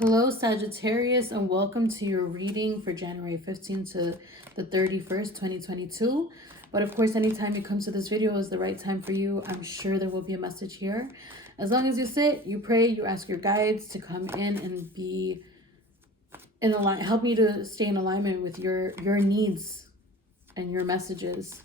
Hello, Sagittarius, and welcome to your reading for January 15th to the 31st, 2022. But of course, anytime you come to this video is the right time for you. I'm sure there will be a message here. As long as you sit, you pray, you ask your guides to come in and be in alignment, help me to stay in alignment with your needs and your messages.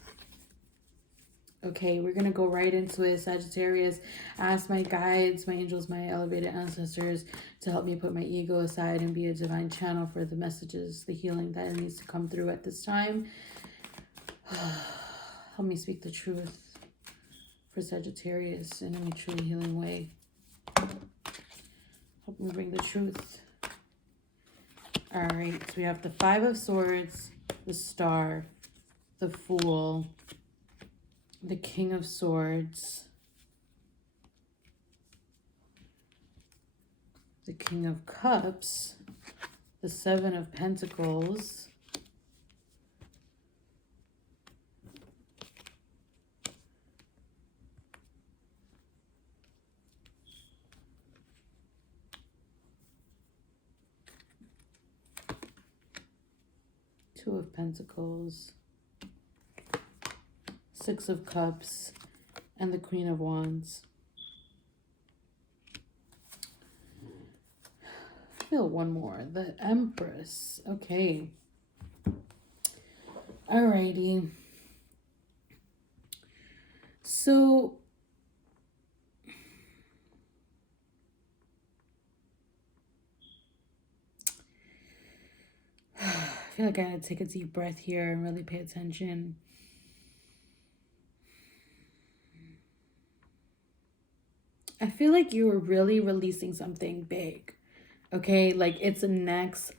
Okay, we're going to go right into it, Sagittarius. Ask my guides, my angels, my elevated ancestors to help me put my ego aside and be a divine channel for the messages, the healing that needs to come through at this time. Help me speak the truth for Sagittarius in a truly healing way. Help me bring the truth. All right, so we have the Five of Swords, the Star, the Fool, the King of Swords, the King of Cups, the Seven of Pentacles, Two of Pentacles, Six of Cups, and the Queen of Wands. Feel one more, the Empress. Okay. Alrighty. So I feel like I gotta take a deep breath here and really pay attention. I feel like you were really releasing something big. Okay, like it's a next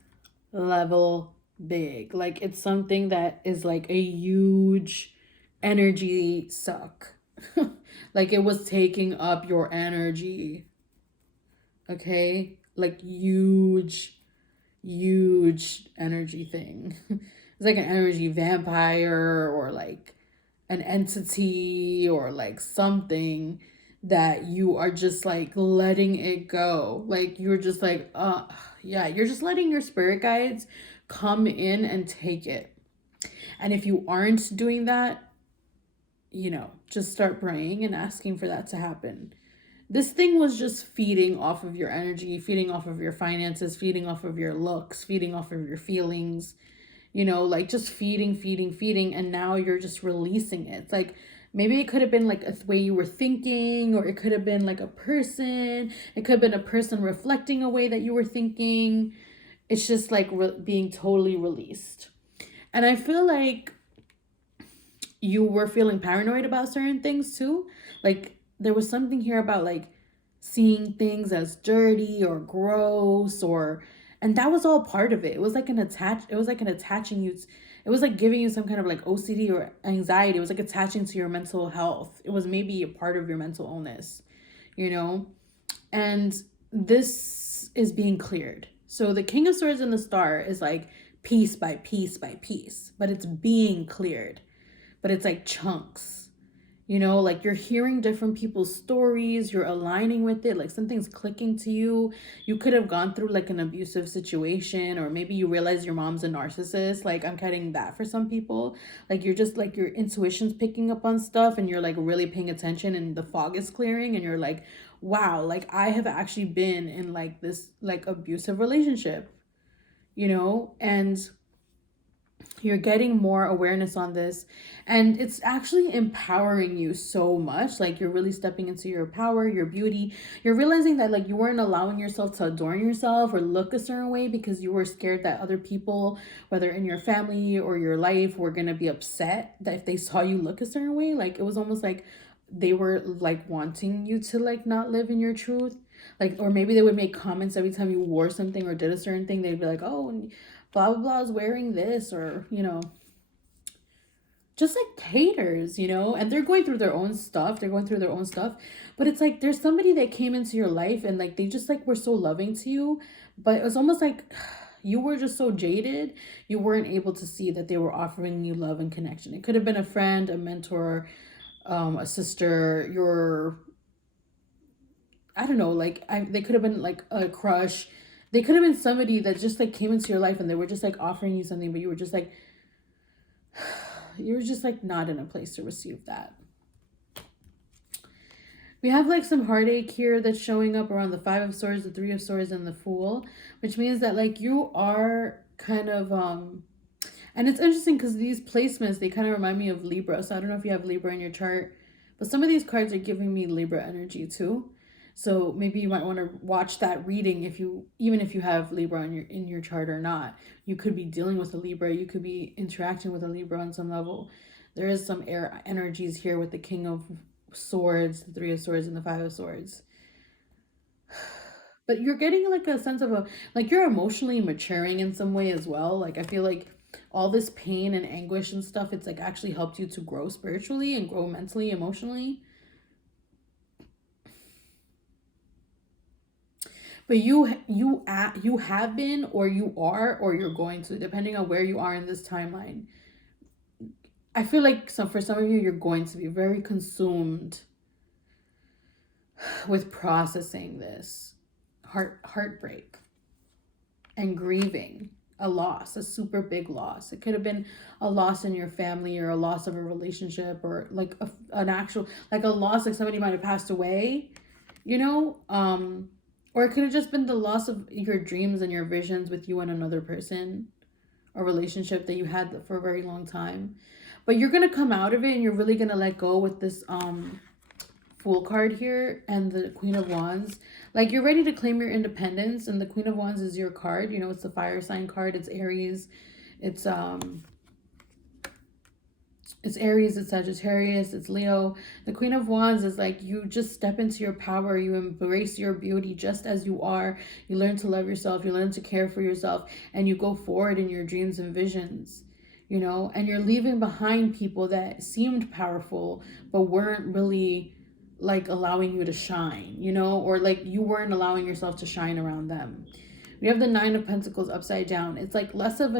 level big. Like it's something that is like a huge energy suck. Like it was taking up your energy. Okay, like huge energy thing. It's like an energy vampire or like an entity or like something that you are just like letting it go. Like you're just like, yeah, you're just letting your spirit guides come in and take it. And if you aren't doing that, you know, just start praying and asking for that to happen. This thing was just feeding off of your energy, feeding off of your finances, feeding off of your looks, feeding off of your feelings, you know, like just feeding. And now you're just releasing it. It's like, maybe it could have been like a way you were thinking, or it could have been like a person. It could have been a person reflecting a way that you were thinking. It's just like being totally released. And I feel like you were feeling paranoid about certain things too. Like there was something here about like seeing things as dirty or gross, or and that was all part of it. It was like an attaching you. It was like giving you some kind of like OCD or anxiety. It was like attaching to your mental health. It was maybe a part of your mental illness, you know? And this is being cleared. So the King of Swords and the Star is like piece by piece by piece, but it's being cleared. But it's like chunks. You know, like you're hearing different people's stories, you're aligning with it, like something's clicking to you. You could have gone through like an abusive situation, or maybe you realize your mom's a narcissist. Like I'm getting that for some people. Like you're just like your intuition's picking up on stuff and you're like really paying attention and the fog is clearing and you're like, wow, like I have actually been in like this like abusive relationship, you know, and you're getting more awareness on this, and it's actually empowering you so much. Like you're really stepping into your power, your beauty. You're realizing that like you weren't allowing yourself to adorn yourself or look a certain way because you were scared that other people, whether in your family or your life, were going to be upset that if they saw you look a certain way. Like it was almost like they were like wanting you to like not live in your truth. Like, or maybe they would make comments every time you wore something or did a certain thing. They'd be like, oh, blah blah blah is wearing this, or you know, just like haters, you know. And they're going through their own stuff, but it's like there's somebody that came into your life and like they just like were so loving to you, but it was almost like you were just so jaded, you weren't able to see that they were offering you love and connection. It could have been a friend, a mentor, a sister, your, I don't know, like they could have been like a crush, They could have been somebody that just like came into your life and they were just like offering you something, but you were just like, not in a place to receive that. We have like some heartache here that's showing up around the Five of Swords, the Three of Swords, and the Fool, which means that like you are kind of and it's interesting because these placements, they kind of remind me of Libra. So I don't know if you have Libra in your chart, but some of these cards are giving me Libra energy too. So maybe you might want to watch that reading even if you have Libra in your chart or not. You could be dealing with a Libra, you could be interacting with a Libra on some level. There is some air energies here with the King of Swords, the Three of Swords, and the Five of Swords. But you're getting like a sense of like you're emotionally maturing in some way as well. Like I feel like all this pain and anguish and stuff, it's like actually helped you to grow spiritually and grow mentally, emotionally. But you have been, or you are, or you're going to, depending on where you are in this timeline. I feel like for some of you, you're going to be very consumed with processing this heartbreak and grieving a loss, a super big loss. It could have been a loss in your family, or a loss of a relationship, or like an actual, like a loss, like somebody might have passed away, you know? Or it could have just been the loss of your dreams and your visions with you and another person, a relationship that you had for a very long time. But you're going to come out of it and you're really going to let go with this Fool card here and the Queen of Wands. Like you're ready to claim your independence, and the Queen of Wands is your card. You know, it's the fire sign card. It's Aries. It's Aries, it's Sagittarius, it's Leo. The Queen of Wands is like you just step into your power. You embrace your beauty just as you are. You learn to love yourself. You learn to care for yourself. And you go forward in your dreams and visions, you know. And you're leaving behind people that seemed powerful but weren't really like allowing you to shine, you know. Or like you weren't allowing yourself to shine around them. We have the Nine of Pentacles upside down. It's like less of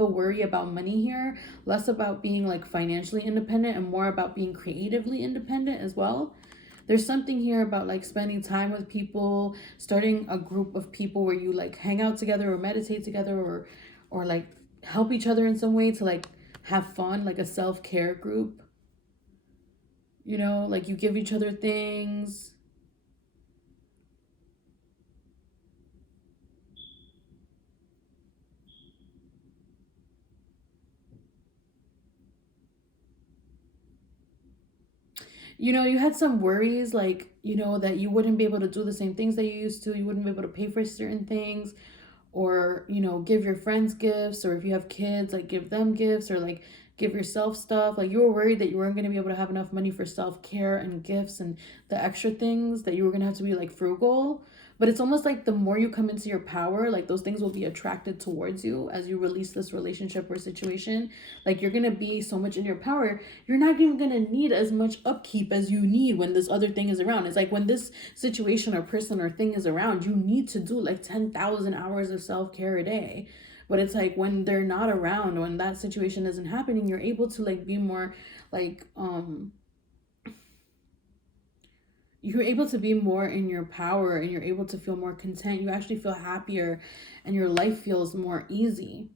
a worry about money here, less about being like financially independent, and more about being creatively independent as well. There's something here about like spending time with people, starting a group of people where you like hang out together or meditate together, or like help each other in some way to like have fun, like a self-care group. You know, like you give each other things. You know, you had some worries, like, you know, that you wouldn't be able to do the same things that you used to. You wouldn't be able to pay for certain things, or, you know, give your friends gifts, or if you have kids, like give them gifts, or like give yourself stuff. Like you were worried that you weren't going to be able to have enough money for self-care and gifts and the extra things, that you were going to have to be like frugal. But it's almost like the more you come into your power, like those things will be attracted towards you as you release this relationship or situation. Like you're going to be so much in your power, you're not even going to need as much upkeep as you need when this other thing is around. It's like when this situation or person or thing is around, you need to do like 10,000 hours of self-care a day. But it's like when they're not around, when that situation isn't happening, you're able to like be more like you're able to be more in your power, and you're able to feel more content. You actually feel happier, and your life feels more easy.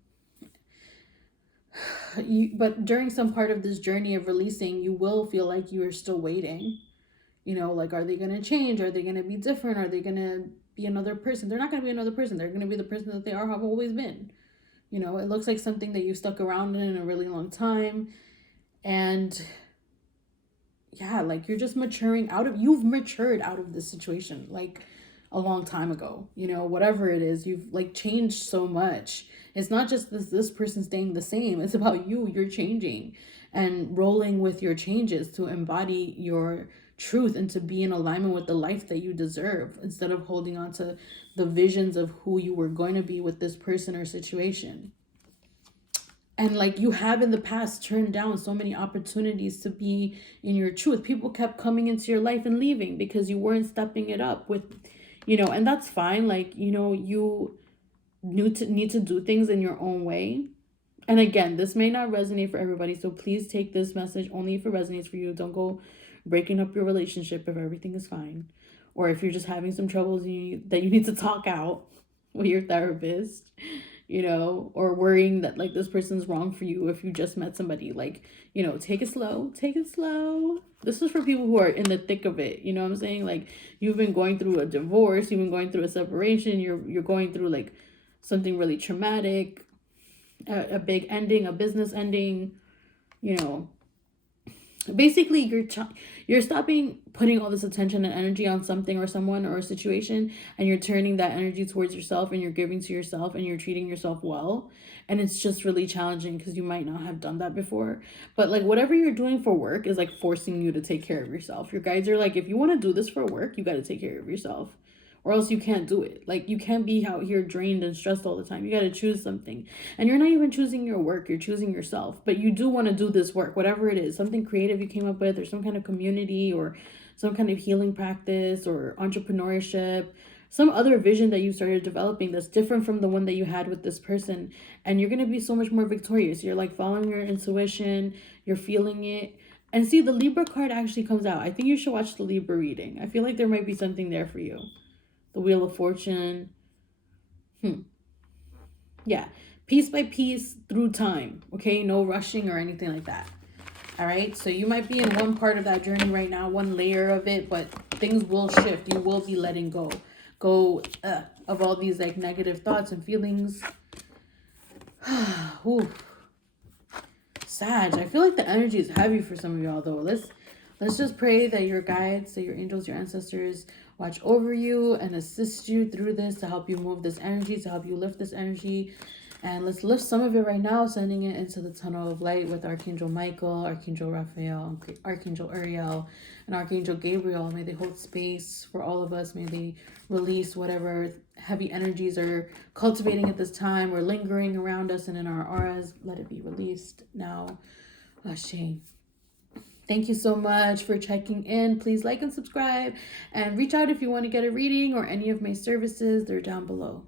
But during some part of this journey of releasing, you will feel like you are still waiting. You know, like, are they going to change? Are they going to be different? Are they going to be another person? They're not going to be another person. They're going to be the person that they have always been. You know, it looks like something that you stuck around in a really long time. And yeah, like you're just you've matured out of this situation like a long time ago. You know, whatever it is, you've like changed so much. It's not just this person staying the same. It's about you're changing and rolling with your changes to embody your truth and to be in alignment with the life that you deserve, instead of holding on to the visions of who you were going to be with this person or situation. And like you have in the past turned down so many opportunities to be in your truth. People kept coming into your life and leaving because you weren't stepping it up with, you know, and that's fine. Like, you know, you need to do things in your own way. And again, this may not resonate for everybody, so please take this message only if it resonates for you. Don't go breaking up your relationship if everything is fine. or if you're just having some troubles that you need to talk out with your therapist, you know, or worrying that like this person's wrong for you if you just met somebody, like, you know, take it slow, take it slow. This is for people who are in the thick of it, you know what I'm saying? Like, you've been going through a divorce, you've been going through a separation, you're going through like something really traumatic, a big ending, a business ending, you know. Basically, you're stopping putting all this attention and energy on something or someone or a situation, and you're turning that energy towards yourself, and you're giving to yourself, and you're treating yourself well. And it's just really challenging because you might not have done that before. But like, whatever you're doing for work is like forcing you to take care of yourself. Your guides are like, if you want to do this for work, you got to take care of yourself, or else you can't do it. Like, you can't be out here drained and stressed all the time. You got to choose something. And you're not even choosing your work, you're choosing yourself. But you do want to do this work, whatever it is, something creative you came up with, or some kind of community, or some kind of healing practice, or entrepreneurship, some other vision that you started developing that's different from the one that you had with this person. And you're going to be so much more victorious. You're like following your intuition, you're feeling it. And see, the Libra card actually comes out. I think you should watch the Libra reading. I feel like there might be something there for you. The Wheel of Fortune. Yeah. Piece by piece through time. Okay? No rushing or anything like that. All right? So you might be in one part of that journey right now, one layer of it, but things will shift. You will be letting go. Of all these like negative thoughts and feelings. Ooh. Sag, I feel like the energy is heavy for some of y'all though. Let's just pray that your guides, that your angels, your ancestors watch over you and assist you through this, to help you move this energy, to help you lift this energy. And let's lift some of it right now, sending it into the tunnel of light with Archangel Michael, Archangel Raphael, Archangel Uriel, and Archangel Gabriel. May they hold space for all of us. May they release whatever heavy energies are cultivating at this time or lingering around us and in our auras. Let it be released now. Ashe. Thank you so much for checking in. Please like and subscribe, and reach out if you want to get a reading or any of my services. They're down below.